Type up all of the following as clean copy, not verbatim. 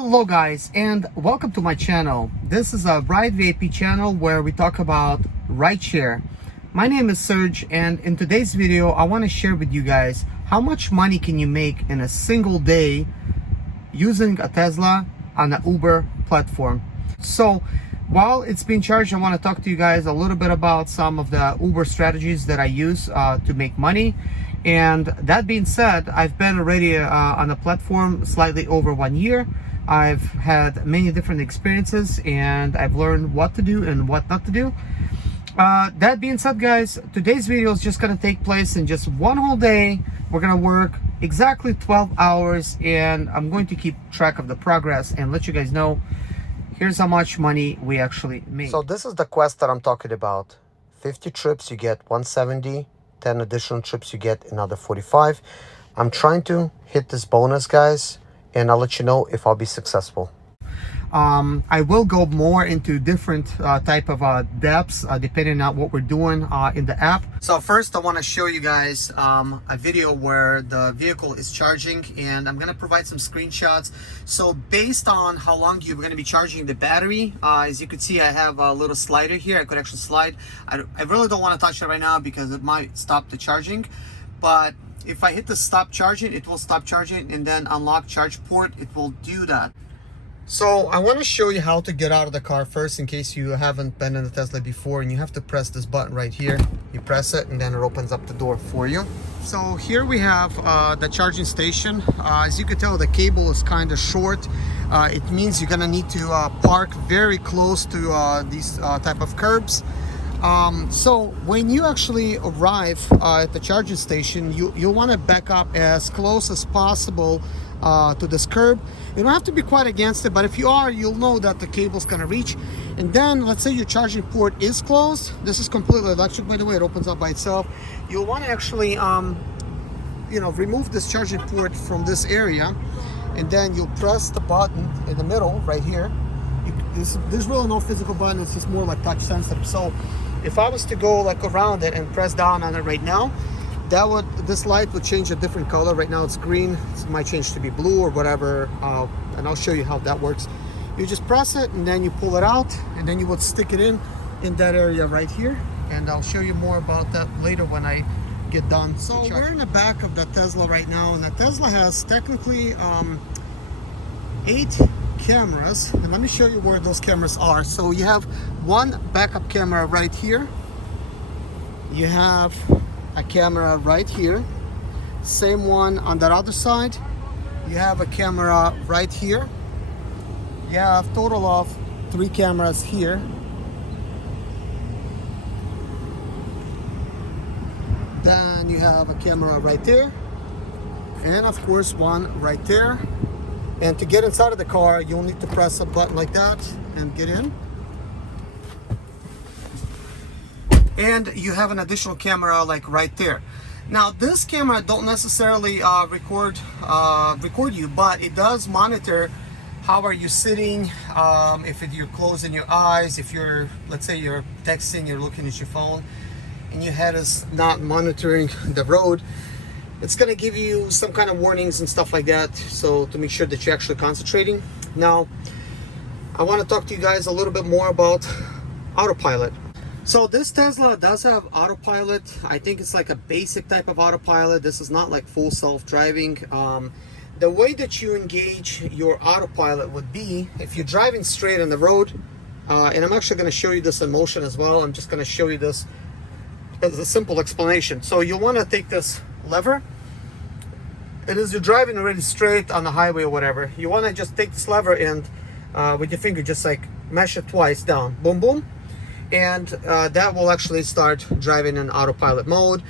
Hello guys, and welcome to my channel. This is a Ryde VIP channel where we talk about rideshare. My name is Serge, and in today's video I want to share with you guys how much money can you make in a single day using a Tesla on the Uber platform. So while it's being charged, I want to talk to you guys a little bit about some of the Uber strategies that I use to make money. And that being said, I've been already on the platform slightly over 1 year. I've had many different experiences and I've learned what to do and what not to do. That being said, guys, today's video is just going to take place in just one whole day. We're going to work exactly 12 hours and I'm going to keep track of the progress and let you guys know here's how much money we actually make. So this is the quest that I'm talking about. 50 trips, you get 170. 10 additional trips, you get another 45. I'm trying to hit this bonus, guys, and I'll let you know if I'll be successful. I will go more into different type of depths depending on what we're doing in the app. So first I want to show you guys a video where the vehicle is charging, and I'm going to provide some screenshots. So based on how long you're going to be charging the battery, as you can see, I have a little slider here. I could actually slide. I really don't want to touch it right now because it might stop the charging, but if I hit the stop charging, it will stop charging, and then unlock charge port, it will do that. So I want to show you how to get out of the car first, in case you haven't been in a Tesla before, and you have to press this button right here. You press it and then it opens up the door for you. So here we have the charging station. As you can tell, the cable is kind of short. It means you're gonna need to park very close to these type of curbs. So when you actually arrive at the charging station, you want to back up as close as possible to this curb. You don't have to be quite against it, but if you are, you'll know that the cable's gonna reach. And then let's say your charging port is closed. This is completely electric, by the way. It opens up by itself. You'll want to actually remove this charging port from this area, and then you'll press the button in the middle right here. There's really no physical button, it's just more like touch sensitive. So if I was to go like around it and press down on it right now, this light would change a different color. Right now it's green, it might change to be blue or whatever, and I'll show you how that works. You just press it and then you pull it out, and then you would stick it in that area right here, and I'll show you more about that later when I get done. So we're in the back of the Tesla right now, and the Tesla has technically 8 cameras, and let me show you where those cameras are. So you have one backup camera right here, you have a camera right here, same one on that other side, you have a camera right here, you have total of 3 cameras here, then you have a camera right there, and of course one right there. And to get inside of the car, you'll need to press a button like that and get in. And you have an additional camera like right there. Now this camera don't necessarily record you, but it does monitor how are you sitting, if you're closing your eyes, if you're, let's say you're texting, you're looking at your phone, and your head is not monitoring the road. It's going to give you some kind of warnings and stuff like that, so to make sure that you're actually concentrating. Now, I want to talk to you guys a little bit more about autopilot. So this Tesla does have autopilot. I think it's like a basic type of autopilot. This is not like full self-driving. The way that you engage your autopilot would be if you're driving straight on the road, and I'm actually going to show you this in motion as well. I'm just going to show you this as a simple explanation. So you'll want to take this lever. It is, you're driving already straight on the highway or whatever, you want to just take this lever and with your finger just like mash it twice down, boom boom, and that will actually start driving in autopilot mode,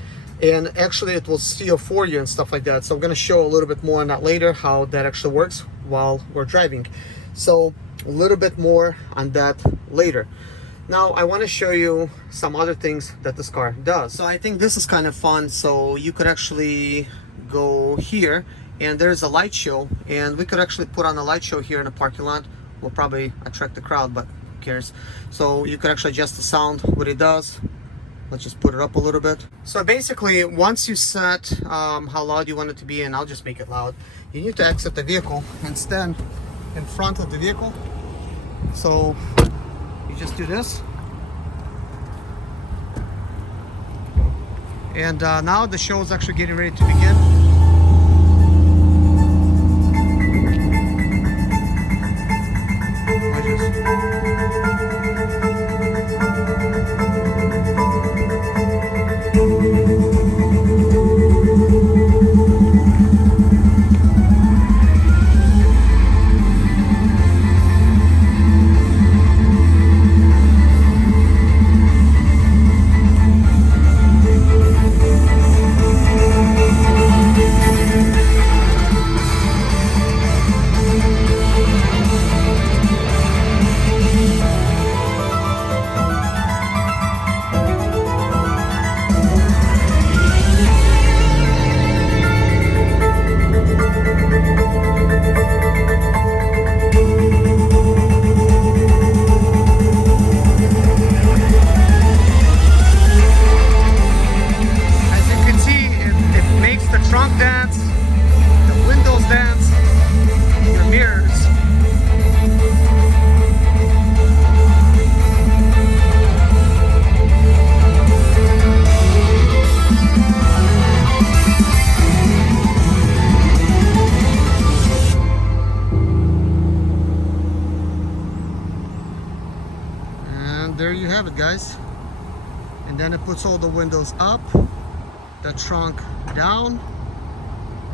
and actually it will steer for you and stuff like that. So I'm going to show a little bit more on that later, how that actually works while we're driving. So a little bit more on that later. Now I want to show you some other things that this car does. So I think this is kind of fun. So you could actually go here and there's a light show, and we could actually put on a light show here in the parking lot. We'll probably attract the crowd, but who cares? So you could actually adjust the sound, what it does. Let's just put it up a little bit. So basically, once you set how loud you want it to be, and I'll just make it loud, you need to exit the vehicle and then in front of the vehicle. So you just do this. And now the show is actually getting ready to begin. Watch this. Trunk dance, the windows dance, your mirrors. And there you have it, guys. And then it puts all the windows up, the trunk down,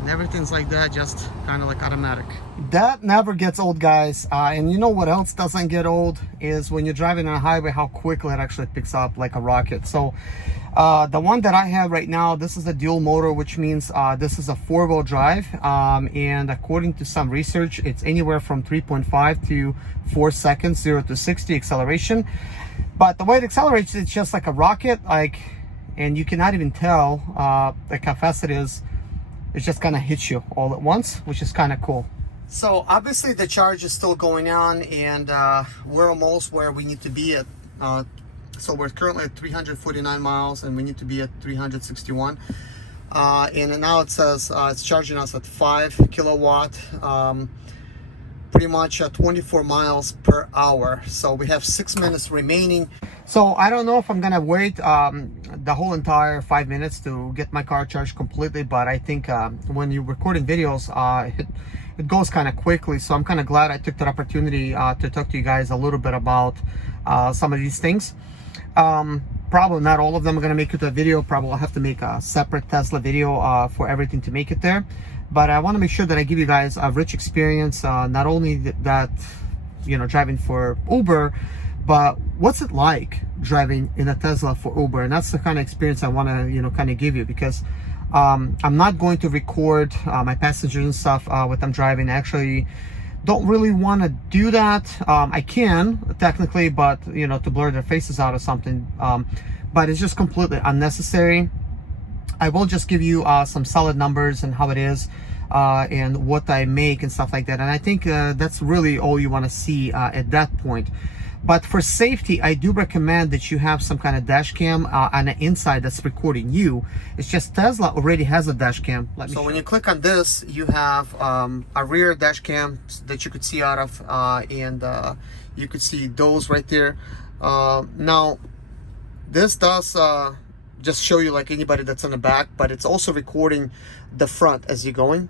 and everything's like that, just kind of like automatic. That never gets old, guys. And you know what else doesn't get old is when you're driving on a highway, how quickly it actually picks up like a rocket. So the one that I have right now, this is a dual motor, which means this is a 4-wheel drive, and according to some research, it's anywhere from 3.5 to 4 seconds 0 to 60 acceleration. But the way it accelerates, it's just like a rocket, like, and you cannot even tell like how fast it is. It just kind of hits you all at once, which is kind of cool. So obviously the charge is still going on, and we're almost where we need to be at. So we're currently at 349 miles and we need to be at 361. And now it says it's charging us at 5 kilowatt, pretty much 24 miles per hour. So we have 6 minutes remaining. So I don't know if I'm gonna wait the whole entire 5 minutes to get my car charged completely, but I think when you're recording videos, it goes kind of quickly. So I'm kind of glad I took that opportunity to talk to you guys a little bit about some of these things. Probably not all of them are gonna make it to a video. Probably I'll have to make a separate Tesla video for everything to make it there. But I want to make sure that I give you guys a rich experience, not only that, you know, driving for Uber, but what's it like driving in a Tesla for Uber. And that's the kind of experience I want to, you know, kind of give you, because I'm not going to record my passengers and stuff when I'm driving. I actually don't really want to do that. I can technically, but you know, to blur their faces out or something, but it's just completely unnecessary. I will just give you some solid numbers and how it is, and what I make and stuff like that. And I think that's really all you want to see at that point. But for safety, I do recommend that you have some kind of dash cam on the inside that's recording you. It's just Tesla already has a dash cam. So when you click on this, you have a rear dash cam that you could see out of, and you could see those right there. Now, this does just show you like anybody that's in the back, but it's also recording the front as you're going.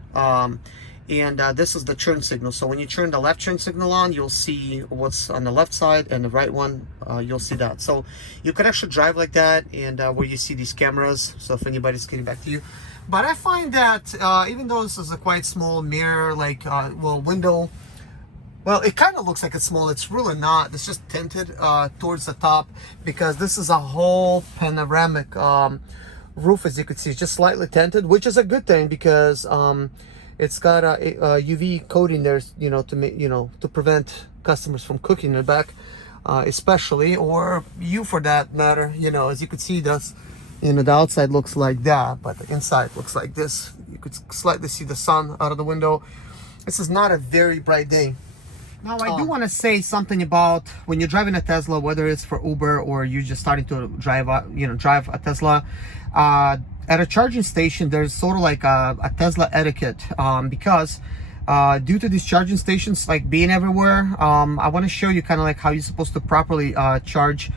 And this is the turn signal. So when you turn the left turn signal on, you'll see what's on the left side, and the right one, you'll see that. So you could actually drive like that, and where you see these cameras, so if anybody's getting back to you. But I find that even though this is a quite small mirror, like well, window, well, it kind of looks like it's small. It's really not. It's just tinted towards the top, because this is a whole panoramic roof, as you can see. It's just slightly tinted, which is a good thing, because it's got a UV coating there, you know, to make, you know, to prevent customers from cooking in the back, especially, or you for that matter. You know, as you can see, that's, you know, the outside looks like that, but the inside looks like this. You could slightly see the sun out of the window. This is not a very bright day. Now, I do want to say something about when you're driving a Tesla, whether it's for Uber or you're just starting to drive a Tesla. At a charging station, there's sort of like a Tesla etiquette, because due to these charging stations like being everywhere, I want to show you kind of like how you're supposed to properly charge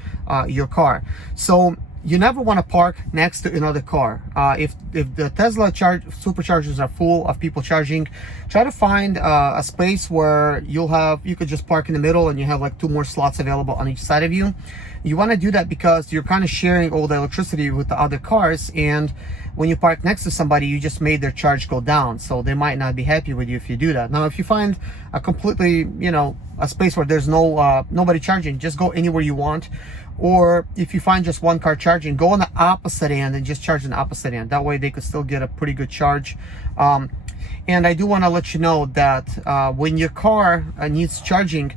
your car. So you never want to park next to another car. If the Tesla superchargers are full of people charging, try to find a space where you could just park in the middle and you have like 2 more slots available on each side of you. You want to do that because you're kind of sharing all the electricity with the other cars, and when you park next to somebody, you just made their charge go down, so they might not be happy with you if you do that. Now, if you find a completely, a space where there's nobody charging, just go anywhere you want. Or if you find just one car charging, go on the opposite end and just charge on the opposite end. That way they could still get a pretty good charge. And I do want to let you know that when your car needs charging,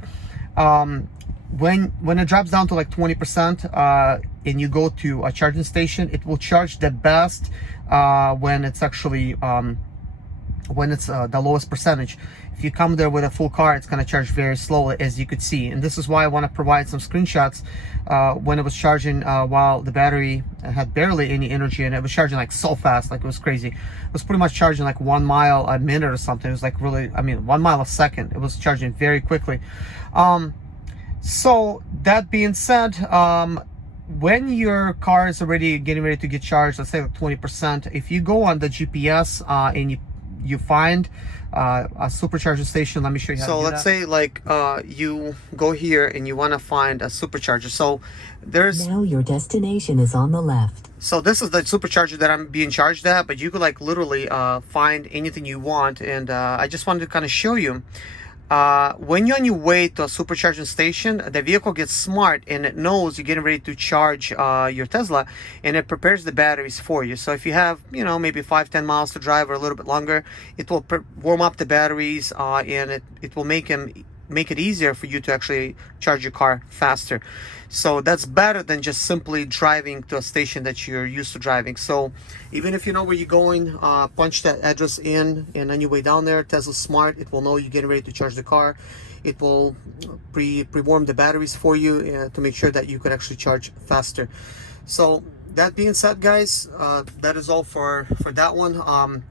when it drops down to like 20% and you go to a charging station, it will charge the best when it's actually the lowest percentage. If you come there with a full car, it's going to charge very slowly, as you could see. And this is why I want to provide some screenshots when it was charging while the battery had barely any energy, and it was charging like so fast, like it was crazy. It was pretty much charging like 1 mile a minute or something. It was like really, 1 mile a second. It was charging very quickly. So that being said, when your car is already getting ready to get charged, let's say like 20%, if you go on the GPS and you find a supercharger station, let me show you how to do that. So let's say like you go here and you want to find a supercharger. So now your destination is on the left. So this is the supercharger that I'm being charged at, but you could like literally find anything you want. And I just wanted to kind of show you. When you're on your way to a supercharging station, the vehicle gets smart and it knows you're getting ready to charge your Tesla, and it prepares the batteries for you. So if you have, maybe 5-10 miles to drive or a little bit longer, it will warm up the batteries and it will make it easier for you to actually charge your car faster. So that's better than just simply driving to a station that you're used to driving. So even if you know where you're going, punch that address in, and on your way down there, Tesla's smart. It will know you're getting ready to charge the car. It will pre-warm the batteries for you to make sure that you could actually charge faster. So that being said, guys, that is all for that one.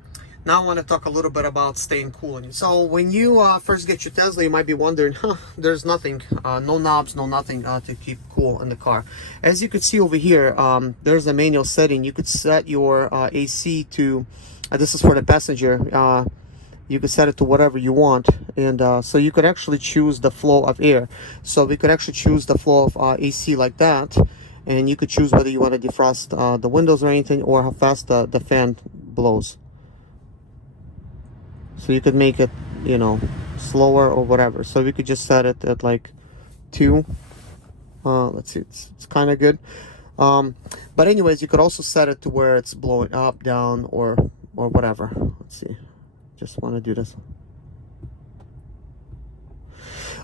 Now I want to talk a little bit about staying cool. So when you first get your Tesla, you might be wondering, there's nothing, no knobs, no nothing to keep cool in the car. As you could see over here, there's a manual setting. You could set your AC to, this is for the passenger, you could set it to whatever you want. And so you could actually choose the flow of air. So we could actually choose the flow of AC like that. And you could choose whether you want to defrost the windows or anything, or how fast the fan blows. So you could make it, slower or whatever. So we could just set it at like 2. Let's see, it's kind of good. But anyways, you could also set it to where it's blowing up, down, or whatever. Let's see. Just want to do this.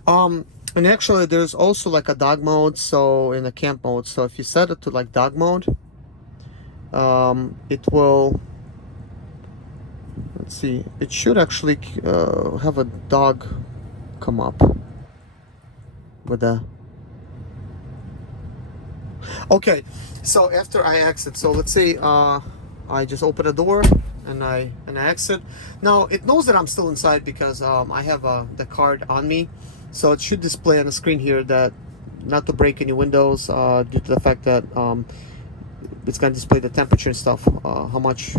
And actually, there's also like a dog mode, so in a camp mode. So if you set it to like dog mode, it will. Let's see, it should actually have a dog come up with a. Okay, so after I exit, so let's say I just open the door and I exit. Now it knows that I'm still inside because I have the card on me, so it should display on the screen here that not to break any windows due to the fact that it's going to display the temperature and stuff, how much.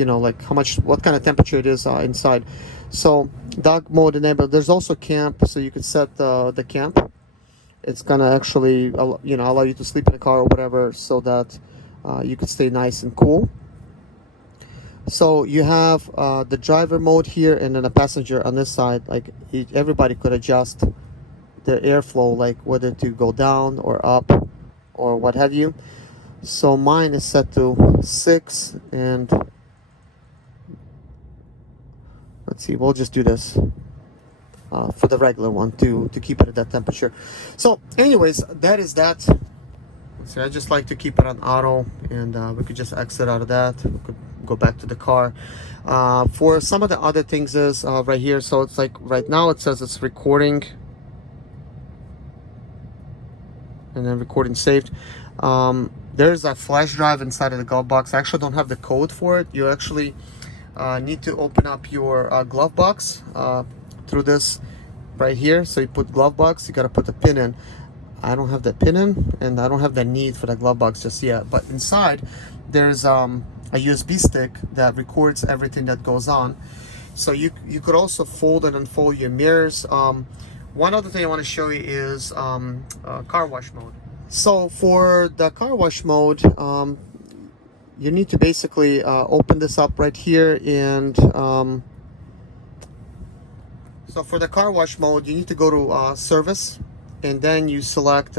Like what kind of temperature it is inside. So dog mode enabled. There's also camp, so you can set the camp. It's gonna actually allow you to sleep in the car or whatever, so that you could stay nice and cool. So you have the driver mode here, and then a passenger on this side. Like everybody could adjust their airflow, like whether to go down or up or what have you. So mine is set to 6, and let's see, we'll just do this for the regular one to keep it at that temperature. So anyways, that is that. So I just like to keep it on auto, and we could just exit out of that. We could go back to the car. For some of the other things is right here. So it's like right now it says it's recording, and then recording saved. There's a flash drive inside of the glove box. I actually don't have the code for it. You actually need to open up your glove box through this right here. So you put glove box, you gotta put the pin in. I don't have that pin in, and I don't have the need for the glove box just yet. But inside, there's a USB stick that records everything that goes on. So you could also fold and unfold your mirrors. One other thing I want to show you is car wash mode. So for the car wash mode, you need to basically open this up right here, and so for the car wash mode, you need to go to service, and then you select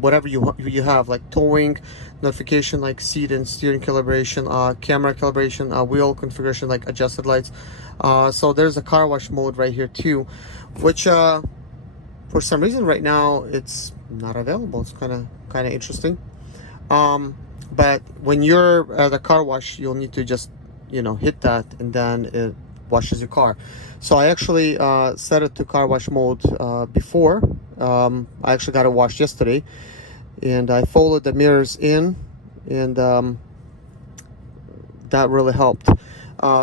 whatever you have, like towing, notification, like seat and steering calibration, camera calibration, wheel configuration, like adjusted lights. So there's a car wash mode right here too, which for some reason right now it's not available. It's kind of interesting. But when you're at a car wash, you'll need to just, you know, hit that, and then it washes your car. So I actually set it to car wash mode before. I actually got it washed yesterday, and I folded the mirrors in, and that really helped.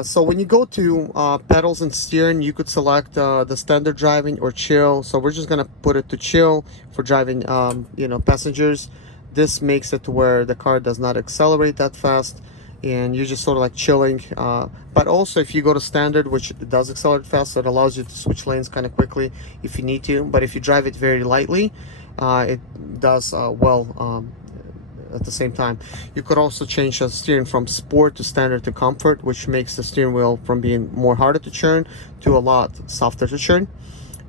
So when you go to pedals and steering, you could select the standard driving or chill. So we're just gonna put it to chill for driving, you know, passengers. This makes it to where the car does not accelerate that fast, and you're just sort of like chilling. But also if you go to standard, which does accelerate fast, so it allows you to switch lanes kind of quickly if you need to. But if you drive it very lightly, it does well at the same time. You could also change the steering from sport to standard to comfort, which makes the steering wheel from being more harder to turn to a lot softer to turn.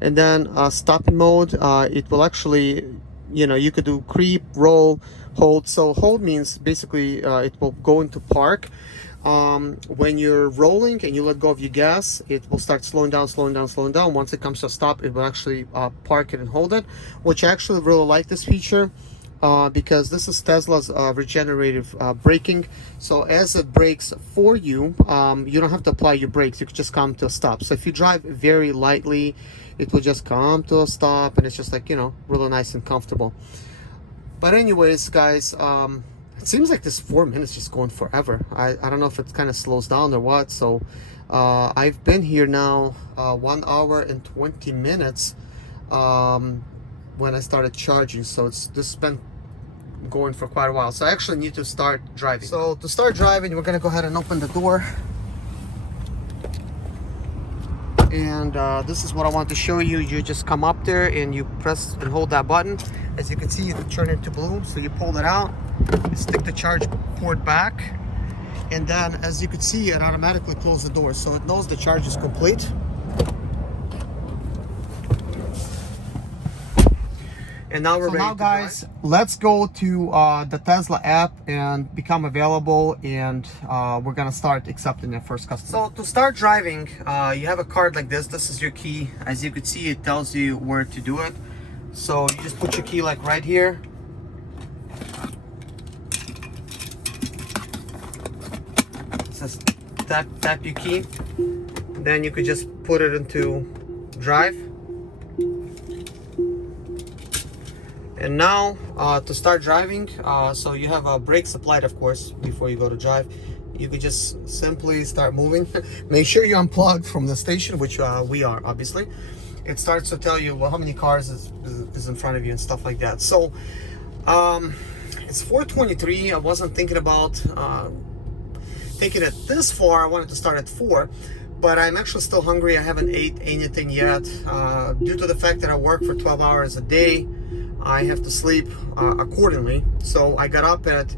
And then stopping mode, it will actually, you know, you could do creep, roll, hold. So hold means basically it will go into park. When you're rolling and you let go of your gas, it will start slowing down. Once it comes to a stop, it will actually park it and hold it, which I actually really like this feature because this is Tesla's regenerative braking. So as it brakes for you, you don't have to apply your brakes. You could just come to a stop. So if you drive very lightly, it will just come to a stop, and it's just like, you know, really nice and comfortable. But anyways, guys, it seems like this 4 minutes just going forever. I don't know if it kind of slows down or what. So I've been here now 1 hour and 20 minutes when I started charging. So this has been going for quite a while. So I actually need to start driving. So to start driving, we're gonna go ahead and open the door. And this is what I want to show you. You just come up there and you press and hold that button. As you can see, it turns into blue. So you pull it out, you stick the charge port back, and then as you can see, it automatically closes the door, so it knows the charge is complete. And now we're ready. Now guys, let's go to the Tesla app and become available, and we're gonna start accepting the first customer. So to start driving, you have a card like this. This is your key. As you can see, it tells you where to do it. So you just put your key like right here. It says tap your key. Then you could just put it into drive. And now to start driving, so you have a brakes applied, of course, before you go to drive. You could just simply start moving. Make sure you unplug from the station, which we are, obviously. It starts to tell you, well, how many cars is in front of you and stuff like that. So it's 4:23. I wasn't thinking about taking it this far. I wanted to start at 4, but I'm actually still hungry. I haven't ate anything yet. Due to the fact that I work for 12 hours a day, I have to sleep accordingly. So I got up at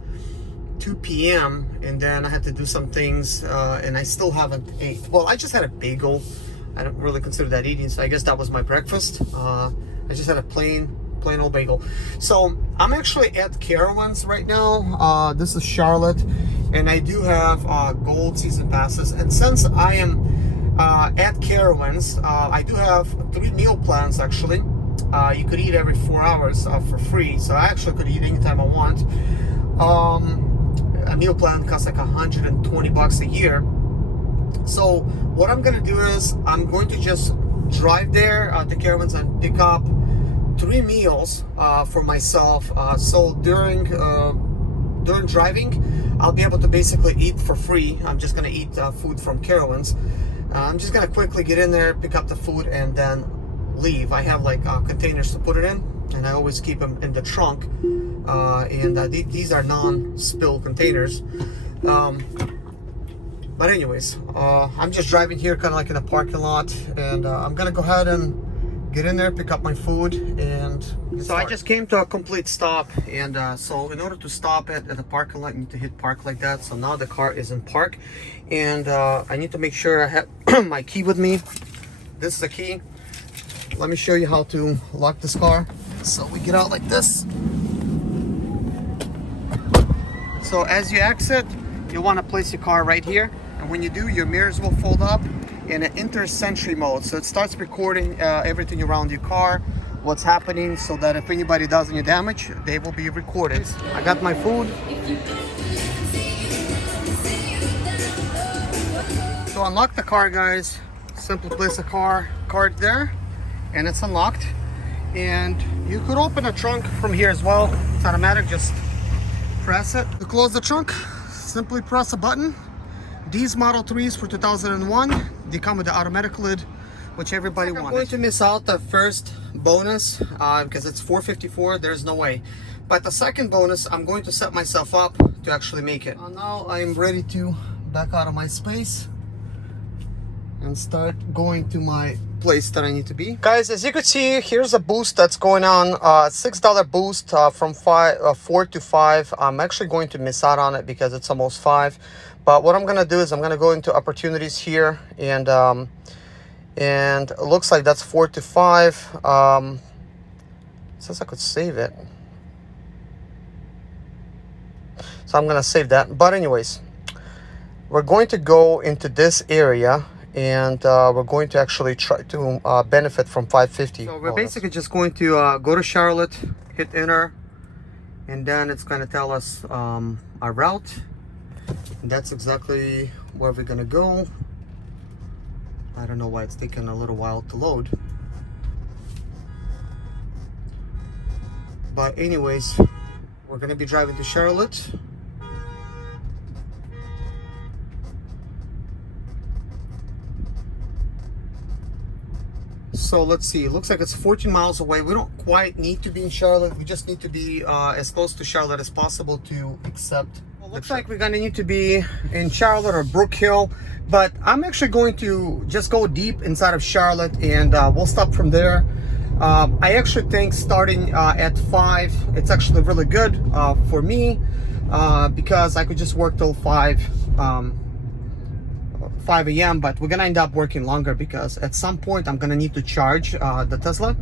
2 p.m. and then I had to do some things, and I still haven't ate. Well, I just had a bagel. I don't really consider that eating, so I guess that was my breakfast. I just had a plain old bagel. So I'm actually at Carowinds right now. This is Charlotte, and I do have gold season passes. And since I am at Carowinds, I do have 3 meal plans actually. You could eat every 4 hours for free, so I actually could eat anytime I want. A meal plan costs like $120 a year. So what I'm gonna do is I'm going to just drive there to Carowinds and pick up 3 meals for myself. So during driving, I'll be able to basically eat for free. I'm just gonna eat food from Carowinds. I'm just gonna quickly get in there, pick up the food, and then leave. I have like containers to put it in, and I always keep them in the trunk. These are non-spill containers. But anyways, I'm just driving here kind of like in a parking lot, and I'm gonna go ahead and get in there, pick up my food, and so I just came to a complete stop. And so in order to stop it at the parking lot, you need to hit park like that. So now the car is in park, and I need to make sure I have my key with me. This is the key. Let me show you how to lock this car. So we get out like this. So as you exit, you want to place your car right here, and when you do, your mirrors will fold up and it enters Sentry mode. So it starts recording everything around your car, what's happening, so that if anybody does any damage, they will be recorded. I got my food. So unlock the car, guys. Simply place a card there, and it's unlocked. And you could open a trunk from here as well. It's automatic, just press it. To close the trunk, simply press a button. These Model 3s for 2001, they come with the automatic lid, which everybody wants. I'm going to miss out the first bonus because it's $454. There's no way. But the second bonus, I'm going to set myself up to actually make it. Now I'm ready to back out of my space and start going to my place that I need to be. Guys, as you can see, here's a boost that's going on. $6 boost from 4 to 5. I'm actually going to miss out on it because it's almost 5. But what I'm gonna do is I'm gonna go into opportunities here, and it looks like that's 4 to 5. Says I could save it, so I'm gonna save that. But anyways, we're going to go into this area, and we're going to actually try to benefit from 550. So we're basically just going to go to Charlotte, hit enter, and then it's going to tell us our route, and that's exactly where we're going to go. I don't know why it's taking a little while to load, but anyways, we're going to be driving to Charlotte. So let's see, it looks like it's 14 miles away. We don't quite need to be in Charlotte. We just need to be as close to Charlotte as possible to accept. Well, looks like we're gonna need to be in Charlotte or Brook Hill, but I'm actually going to just go deep inside of Charlotte, and we'll stop from there. I actually think starting at 5, it's actually really good for me because I could just work till 5 a.m. but we're gonna end up working longer because at some point I'm gonna need to charge the Tesla,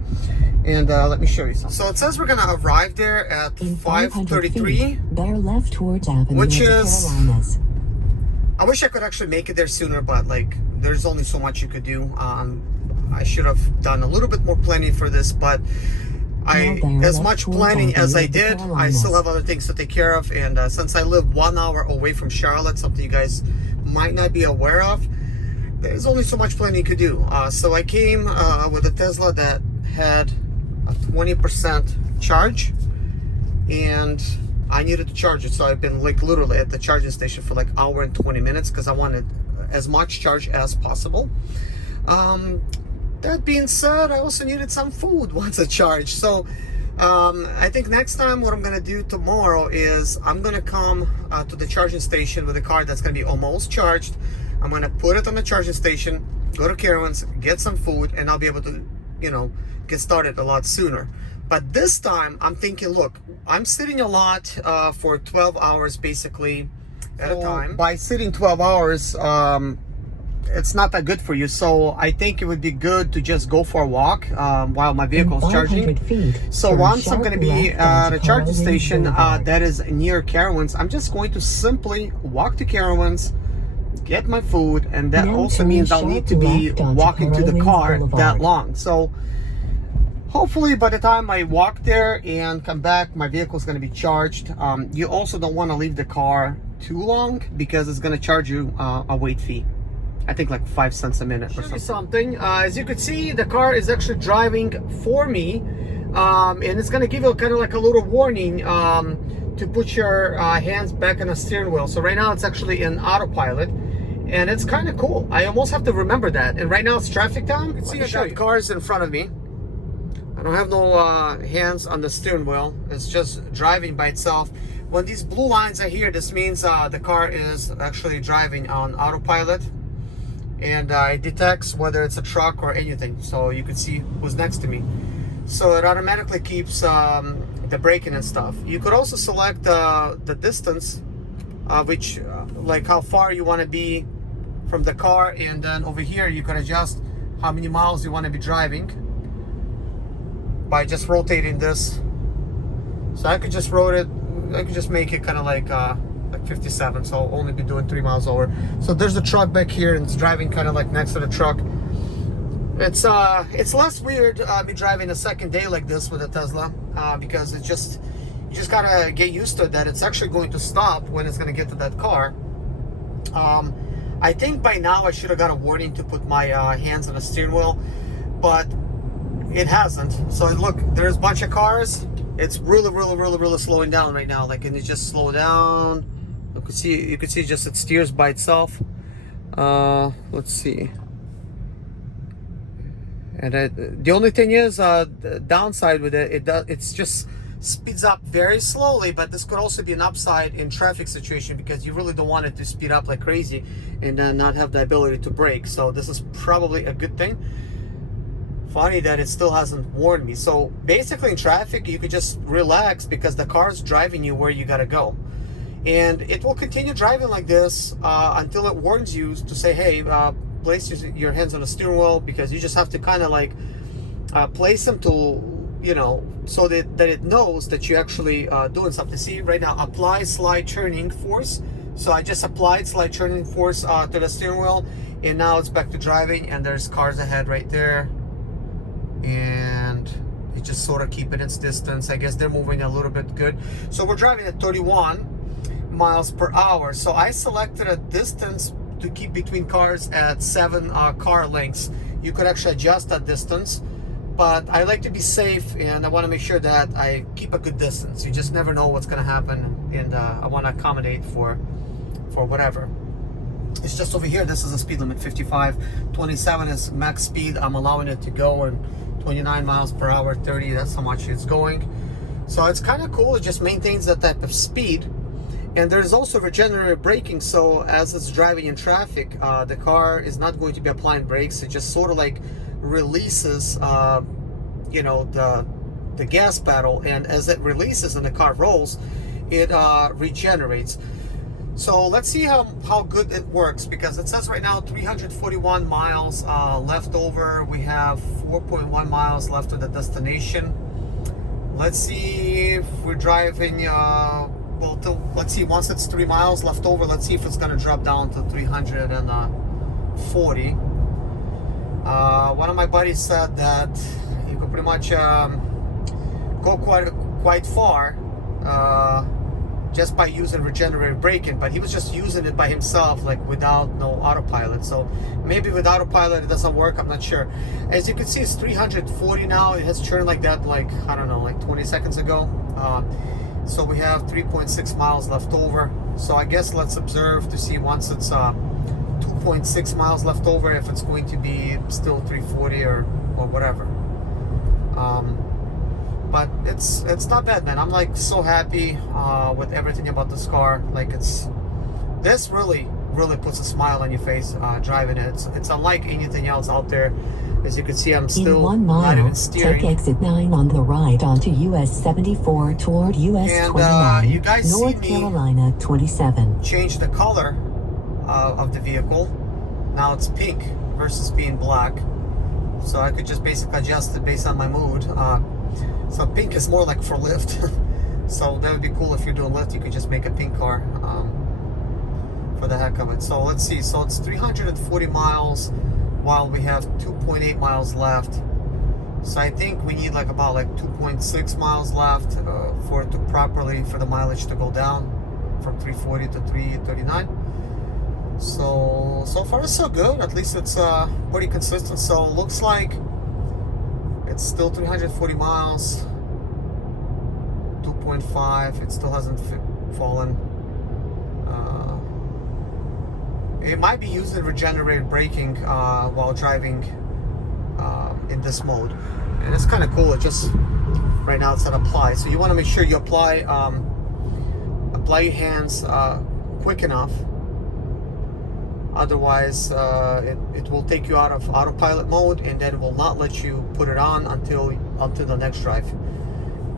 and let me show you something. So it says we're gonna arrive there at 5:33. Bear left towards Avenue which of the is Carolinas. I wish I could actually make it there sooner, but like there's only so much you could do. I should have done a little bit more planning for this, but as much planning as I did, I still have other things to take care of. And since I live 1 hour away from Charlotte, something you guys might not be aware of, there's only so much planning you could do. So I came with a Tesla that had a 20% charge, and I needed to charge it. So I've been like literally at the charging station for like an hour and 20 minutes because I wanted as much charge as possible. That being said, I also needed some food once I charged. So I think next time what I'm gonna do tomorrow is I'm gonna come to the charging station with a car that's gonna be almost charged. I'm gonna put it on the charging station, go to Carowinds, get some food, and I'll be able to, you know, get started a lot sooner. But this time I'm thinking, look, I'm sitting a lot for 12 hours basically at a time. By sitting 12 hours, it's not that good for you. So I think it would be good to just go for a walk while my vehicle is charging. So once I'm going to be at a charging station that is near Carowinds, I'm just going to simply walk to Carowinds, get my food, and that also means I'll need to be walking to the car that long. So hopefully by the time I walk there and come back, my vehicle is going to be charged. You also don't want to leave the car too long because it's going to charge you a wait fee. I think like 5 cents a minute or something. As you can see, the car is actually driving for me, and it's gonna give you kind of like a little warning to put your hands back on the steering wheel. So right now it's actually in autopilot, and it's kind of cool. I almost have to remember that. And right now it's traffic time. You can see I got cars in front of me. I don't have no hands on the steering wheel. It's just driving by itself. When these blue lines are here, this means the car is actually driving on autopilot, and it detects whether it's a truck or anything. So you can see who's next to me. So it automatically keeps the braking and stuff. You could also select the distance, which like how far you want to be from the car, and then over here you can adjust how many miles you want to be driving by just rotating this. So I could just make it kind of like 57, so I'll only be doing 3 miles over. So there's a truck back here, and it's driving kind of like next to the truck. It's less weird me driving a second day like this with a Tesla, because you just gotta get used to it, that it's actually going to stop when it's gonna get to that car. I think by now I should have got a warning to put my hands on the steering wheel, but it hasn't. So look, there's a bunch of cars. It's really slowing down right now. Like, and it just slow down. You can see just it steers by itself. Let's see. And the only thing is, the downside with it's just speeds up very slowly, but this could also be an upside in traffic situation, because you really don't want it to speed up like crazy and not have the ability to brake. So this is probably a good thing. Funny that it still hasn't warned me. So basically in traffic, you could just relax because the car's driving you where you gotta go. And it will continue driving like this until it warns you to say, hey, place your hands on the steering wheel, because you just have to kind of like place them to, you know, so that it knows that you're actually doing something. See, right now, apply slide turning force. So I just applied slide turning force to the steering wheel, and now it's back to driving, and there's cars ahead right there. And it just sort of keeping its distance. I guess they're moving a little bit good. So we're driving at 31 miles per hour. So I selected a distance to keep between cars at 7 car lengths. You could actually adjust that distance, but I like to be safe, and I want to make sure that I keep a good distance. You just never know what's going to happen, and I want to accommodate for whatever. It's just over here, this is a speed limit, 55. 27 is max speed. I'm allowing it to go, and 29 miles per hour, 30, that's how much it's going. So it's kind of cool. It just maintains that type of speed. And there's also regenerative braking, so as it's driving in traffic, the car is not going to be applying brakes. It just sort of like releases, you know, the gas pedal, and as it releases and the car rolls, it regenerates. So let's see how good it works, because it says right now 341 miles left over. We have 4.1 miles left to the destination. Let's see if we're driving, let's see, once it's 3 miles left over, let's see if it's gonna drop down to 340. One of my buddies said that you could pretty much go quite far just by using regenerative braking, but he was just using it by himself, like without no autopilot. So maybe with autopilot it doesn't work, I'm not sure. As you can see, it's 340 now. It has turned like that, like, I don't know, like 20 seconds ago. So we have 3.6 miles left over. So I guess let's observe to see once it's 2.6 miles left over, if it's going to be still 340 or whatever. But it's not bad, man. I'm like so happy with everything about this car. Like, this really puts a smile on your face driving it. It's unlike anything else out there. As you can see, I'm still in 1 mile, not even steering. take exit 9 on the right onto US 74 toward US 29, you guys North see me Carolina 27. Change the color of the vehicle. Now it's pink versus being black. So I could just basically adjust it based on my mood. So pink is more like for lift. So that would be cool if you're doing lift. You could just make a pink car for the heck of it. So let's see. So it's 340 miles while we have 2.8 miles left. So I think we need like about like 2.6 miles left for the mileage to go down from 340 to 339. So far so good. At least it's pretty consistent. So looks like it's still 340 miles, 8.5. It still hasn't fallen. It might be using regenerative braking while driving in this mode, and it's kind of cool. It just right now it's at apply, so you want to make sure you apply your hands quick enough. Otherwise, it will take you out of autopilot mode, and then will not let you put it on until the next drive.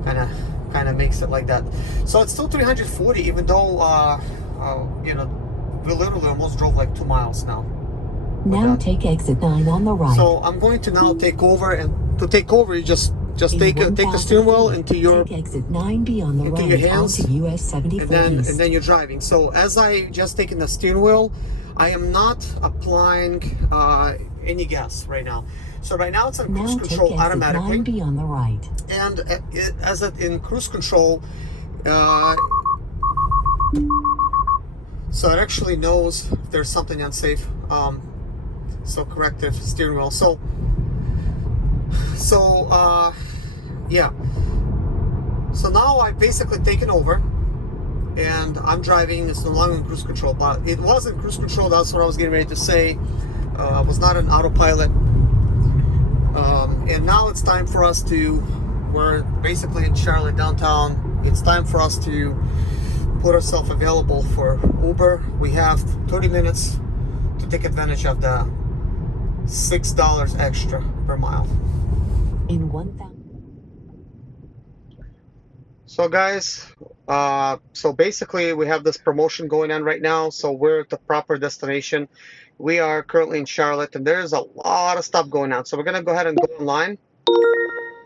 Kind of makes it like that. So it's still 340, even though you know, we literally almost drove like 2 miles now. Now take exit 9 on the right. So I'm going to now take over, and to take over, you just take the steering wheel into your take exit 9B on the into right your hands, onto US 74 and East. then you're driving. So as I just taken the steering wheel, I am not applying any gas right now. So right now it's on cruise control automatically. 9B on the right. And in cruise control, so it actually knows if there's something unsafe. So corrective steering wheel. So yeah. So now I've basically taken over, and I'm driving. It's no longer in cruise control, but it was in cruise control. That's what I was getting ready to say. It was not an autopilot. And now it's time for us to, we're basically in Charlotte downtown. It's time for us to put ourselves available for Uber. We have 30 minutes to take advantage of the $6 extra per mile. In 1,000. So guys, so basically we have this promotion going on right now. So we're at the proper destination. We are currently in Charlotte, and there's a lot of stuff going on. So we're gonna go ahead and go online.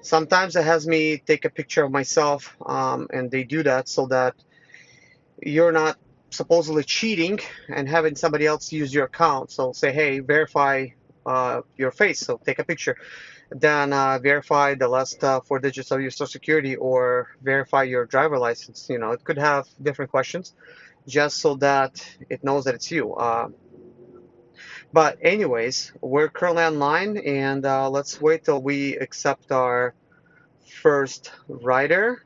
Sometimes it has me take a picture of myself, and they do that so that you're not supposedly cheating and having somebody else use your account. So say, hey, verify your face, so take a picture. Then verify the last 4 digits of your social security, or verify your driver license. You know, it could have different questions just so that it knows that it's you. But anyways, we're currently online, and let's wait till we accept our first rider.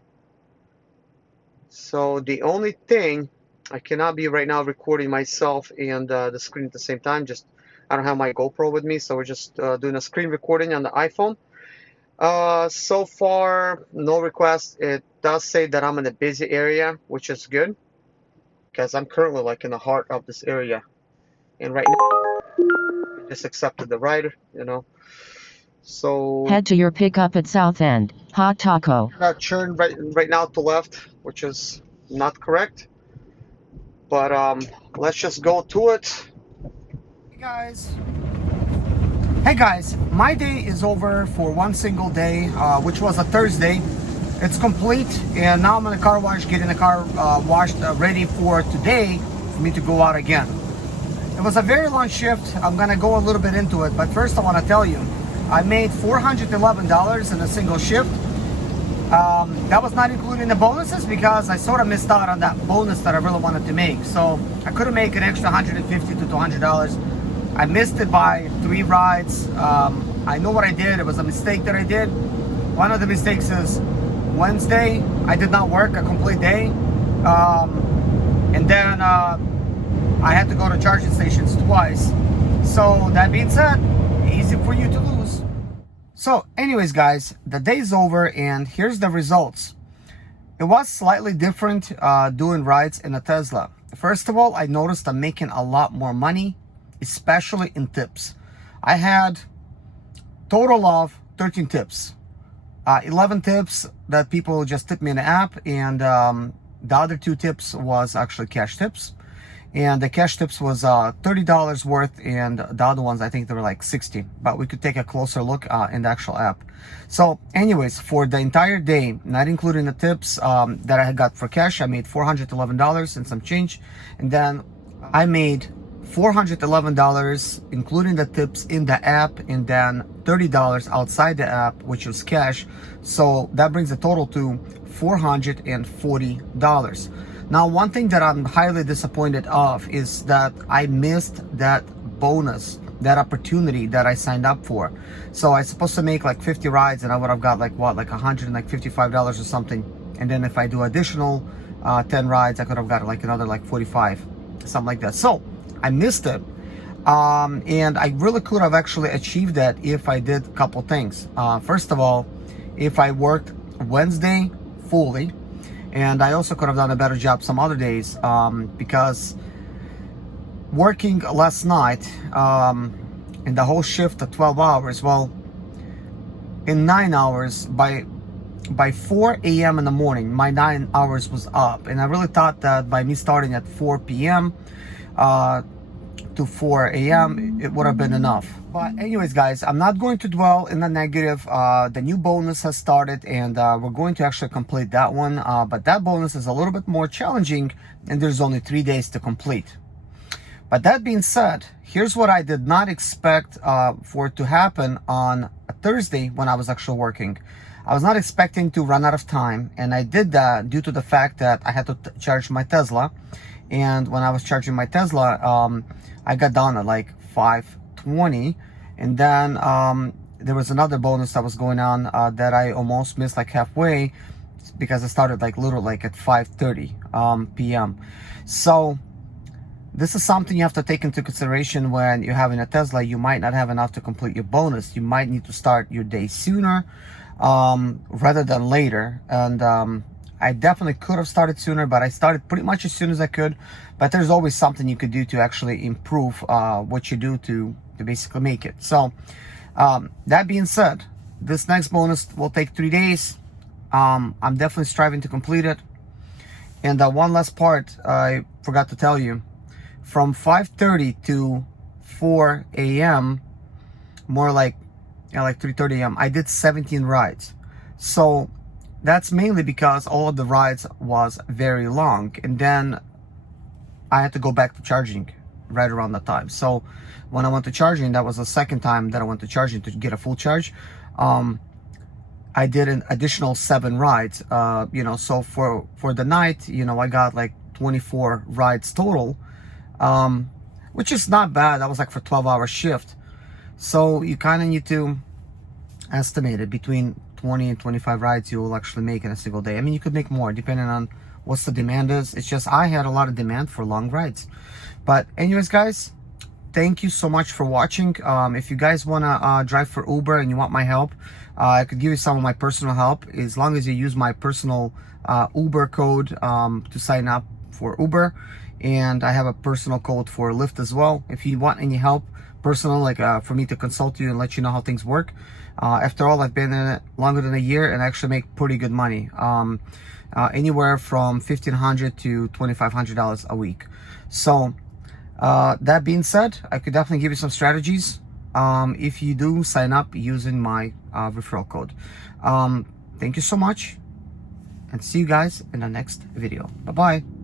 So the only thing, I cannot be right now recording myself and the screen at the same time. Just I don't have my GoPro with me, so we're just doing a screen recording on the iPhone. So far, no requests. It does say that I'm in a busy area, which is good, because I'm currently like in the heart of this area. And right now, I just accepted the ride, you know. So head to your pickup at South End, Hot Taco. Turn right now to left, which is not correct. But let's just go to it. Hey guys, my day is over for one single day, which was a Thursday. It's complete, and now I'm in the car wash, getting the car washed, ready for today for me to go out again. It was a very long shift. I'm gonna go a little bit into it, but first I want to tell you, I made $411 in a single shift. That was not including the bonuses, because I sort of missed out on that bonus that I really wanted to make. So I could have made an extra $150 to $200. I missed it by 3 rides. I know what I did. It was a mistake that I did. One of the mistakes is Wednesday, I did not work a complete day. And then I had to go to charging stations twice. So that being said, easy for you to lose. So anyways guys, the day's over, and here's the results. It was slightly different doing rides in a Tesla. First of all, I noticed I'm making a lot more money, especially in tips. I had total of 13 tips. 11 tips that people just tipped me in the app, and the other 2 tips was actually cash tips. And the cash tips was $30 worth, and the other ones, I think they were like 60, but we could take a closer look in the actual app. So anyways, for the entire day, not including the tips that I had got for cash, I made $411 and some change. And then I made $411 including the tips in the app, and then $30 outside the app, which was cash. So that brings the total to $440. Now, one thing that I'm highly disappointed of is that I missed that bonus, that opportunity that I signed up for. So I was supposed to make like 50 rides, and I would have got like what, like $155 or something. and then if I do additional 10 rides, I could have got like another like 45, something like that. So I missed it, and I really could have actually achieved that if I did a couple things. First of all, if I worked Wednesday fully, and I also could have done a better job some other days, because working last night in the whole shift of 12 hours, well, in 9 hours, by 4 a.m. in the morning, my 9 hours was up, and I really thought that by me starting at 4 p.m. To 4 a.m. it would have been enough. But anyways, guys, I'm not going to dwell in the negative. The new bonus has started, and we're going to actually complete that one, but that bonus is a little bit more challenging, and there's only 3 days to complete. But that being said, here's what I did not expect for it to happen on a Thursday when I was actually working. I was not expecting to run out of time, and I did that due to the fact that I had to charge my Tesla. And when I was charging my Tesla, I got done at like 5:20, and then there was another bonus that was going on that I almost missed like halfway, because I started like literally like at 5:30 p.m. So this is something you have to take into consideration when you're having a Tesla. You might not have enough to complete your bonus. You might need to start your day sooner rather than later. And I definitely could have started sooner, but I started pretty much as soon as I could. But there's always something you could do to actually improve what you do to basically make it. So that being said, this next bonus will take 3 days. I'm definitely striving to complete it. And one last part I forgot to tell you. From 5:30 to 4 a.m., more like 3:30 a.m., I did 17 rides. So that's mainly because all of the rides was very long, and then I had to go back to charging right around that time. So when I went to charging, that was the second time that I went to charging to get a full charge. I did an additional 7 rides. So for the night, I got like 24 rides total. Which is not bad. That was like for 12-hour shift. So you kind of need to estimate it between 20 and 25 rides you will actually make in a single day. I mean, you could make more depending on what's the demand is. It's just I had a lot of demand for long rides. But anyways, guys, thank you so much for watching. If you guys want to drive for Uber and you want my help, I could give you some of my personal help, as long as you use my personal Uber code to sign up for Uber. And I have a personal code for Lyft as well. If you want any help, personal, like for me to consult you and let you know how things work. After all, I've been in it longer than a year and actually make pretty good money. Anywhere from $1,500 to $2,500 a week. So that being said, I could definitely give you some strategies if you do sign up using my referral code. Thank you so much, and see you guys in the next video. Bye-bye.